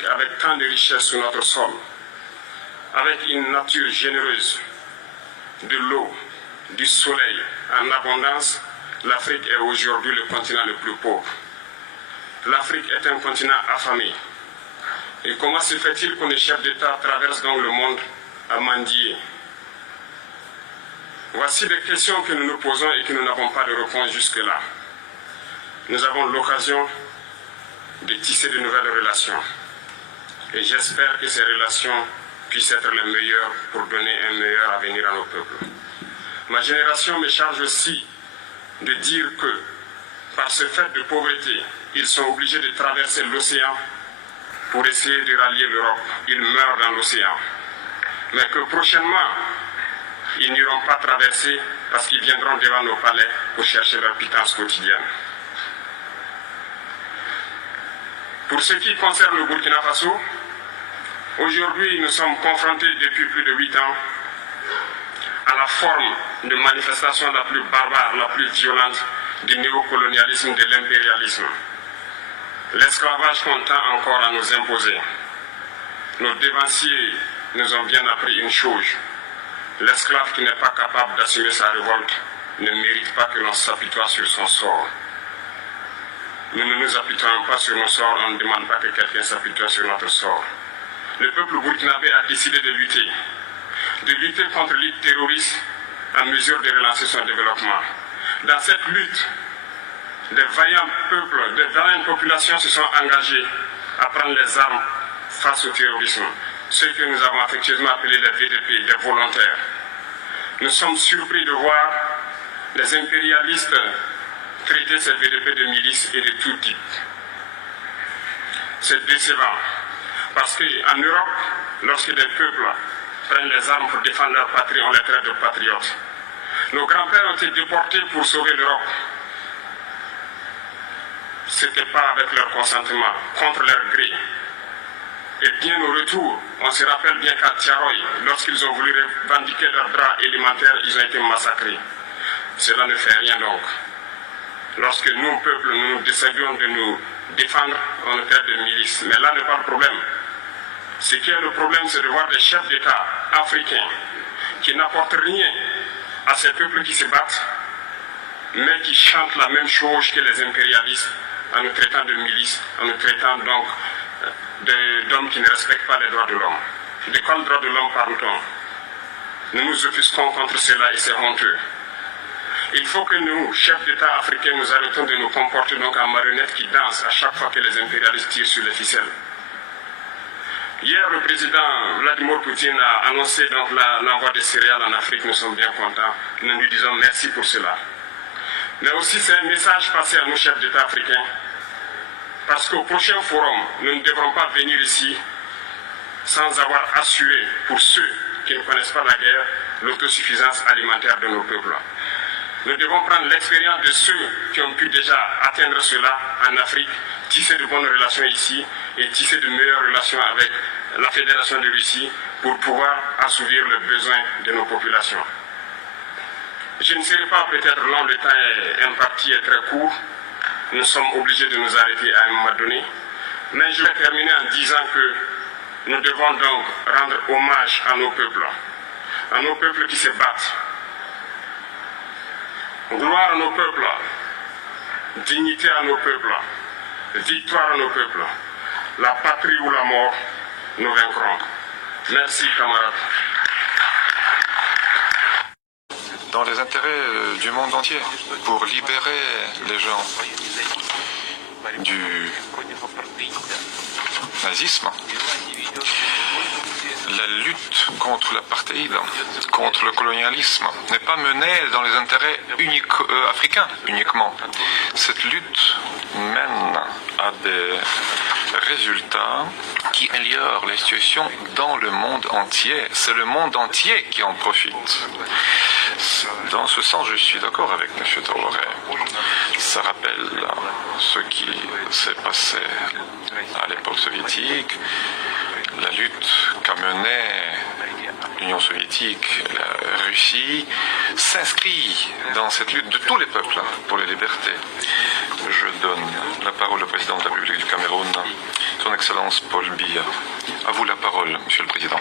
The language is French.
avec tant de richesses sur notre sol, avec une nature généreuse, de l'eau, du soleil en abondance, l'Afrique est aujourd'hui le continent le plus pauvre. L'Afrique est un continent affamé. Et comment se fait-il que les chefs d'État traversent donc le monde à mendier? Voici des questions que nous nous posons et que nous n'avons pas de réponse jusque-là. Nous avons l'occasion de tisser de nouvelles relations. Et j'espère que ces relations puissent être les meilleures pour donner un meilleur avenir à nos peuples. Ma génération me charge aussi de dire que, par ce fait de pauvreté, ils sont obligés de traverser l'océan pour essayer de rallier l'Europe. Ils meurent dans l'océan. Mais que prochainement, ils n'iront pas traverser parce qu'ils viendront devant nos palais pour chercher leur pitance quotidienne. Pour ce qui concerne le Burkina Faso, aujourd'hui nous sommes confrontés depuis plus de 8 ans à la forme de manifestation la plus barbare, la plus violente du néocolonialisme, de l'impérialisme. L'esclavage qu'on tend encore à nous imposer. Nos dévanciers nous ont bien appris une chose. L'esclave qui n'est pas capable d'assumer sa révolte ne mérite pas que l'on s'apitoie sur son sort. Nous ne nous apitoyons pas sur nos sorts, on ne demande pas que quelqu'un s'apitoie sur notre sort. Le peuple burkinabé a décidé de lutter contre l'île terroriste en mesure de relancer son développement. Dans cette lutte, des vaillants peuples, des vaillantes populations se sont engagées à prendre les armes face au terrorisme, ceux que nous avons affectueusement appelés les VDP, des volontaires. Nous sommes surpris de voir les impérialistes traiter ces VDP de milices et de tout type. C'est décevant, parce qu'en Europe, lorsque des peuples prennent les armes pour défendre leur patrie, on les traite de patriotes. Nos grands-pères ont été déportés pour sauver l'Europe. Ce n'était pas avec leur consentement, contre leur gré. Et bien au retour, on se rappelle bien qu'à Tiaroy, lorsqu'ils ont voulu revendiquer leurs droits élémentaires, ils ont été massacrés. Cela ne fait rien donc. Lorsque nous, peuple, nous décidions de nous défendre, on nous traite de milices. Mais là n'est pas le problème. Ce qui est le problème, c'est de voir des chefs d'État africains qui n'apportent rien à ces peuples qui se battent, mais qui chantent la même chose que les impérialistes en nous traitant de milices, en nous traitant donc d'hommes qui ne respectent pas les droits de l'homme. De quels droits de l'homme parle-t-on? Nous nous offusquons contre cela et c'est honteux. Il faut que nous, chefs d'État africains, nous arrêtons de nous comporter donc en marionnettes qui dansent à chaque fois que les impérialistes tirent sur les ficelles. Hier, le président Vladimir Poutine a annoncé donc l'envoi de céréales en Afrique. Nous sommes bien contents. Nous lui disons merci pour cela. Mais aussi, c'est un message passé à nos chefs d'État africains. Parce qu'au prochain forum, nous ne devrons pas venir ici sans avoir assuré, pour ceux qui ne connaissent pas la guerre, l'autosuffisance alimentaire de nos peuples. Nous devons prendre l'expérience de ceux qui ont pu déjà atteindre cela en Afrique, tisser de bonnes relations ici et tisser de meilleures relations avec la Fédération de Russie pour pouvoir assouvir les besoins de nos populations. Je ne serai pas peut-être long, le temps est imparti et très court. Nous sommes obligés de nous arrêter à un moment donné. Mais je vais terminer en disant que nous devons donc rendre hommage à nos peuples qui se battent. Gloire à nos peuples, dignité à nos peuples, victoire à nos peuples. La patrie ou la mort, nous vaincrons. Merci, camarades. Dans les intérêts du monde entier, pour libérer les gens du nazisme, la lutte contre l'apartheid, contre le colonialisme, n'est pas menée dans les intérêts africains uniquement. Cette lutte mène à des résultats qui améliorent les situations dans le monde entier. C'est le monde entier qui en profite. Dans ce sens, je suis d'accord avec M. Traoré. Ça rappelle ce qui s'est passé à l'époque soviétique, la lutte qu'a menée l'Union soviétique, la Russie, s'inscrit dans cette lutte de tous les peuples pour les libertés. Je donne la parole au président de la République du Cameroun, Son Excellence Paul Biya. À vous la parole, Monsieur le Président.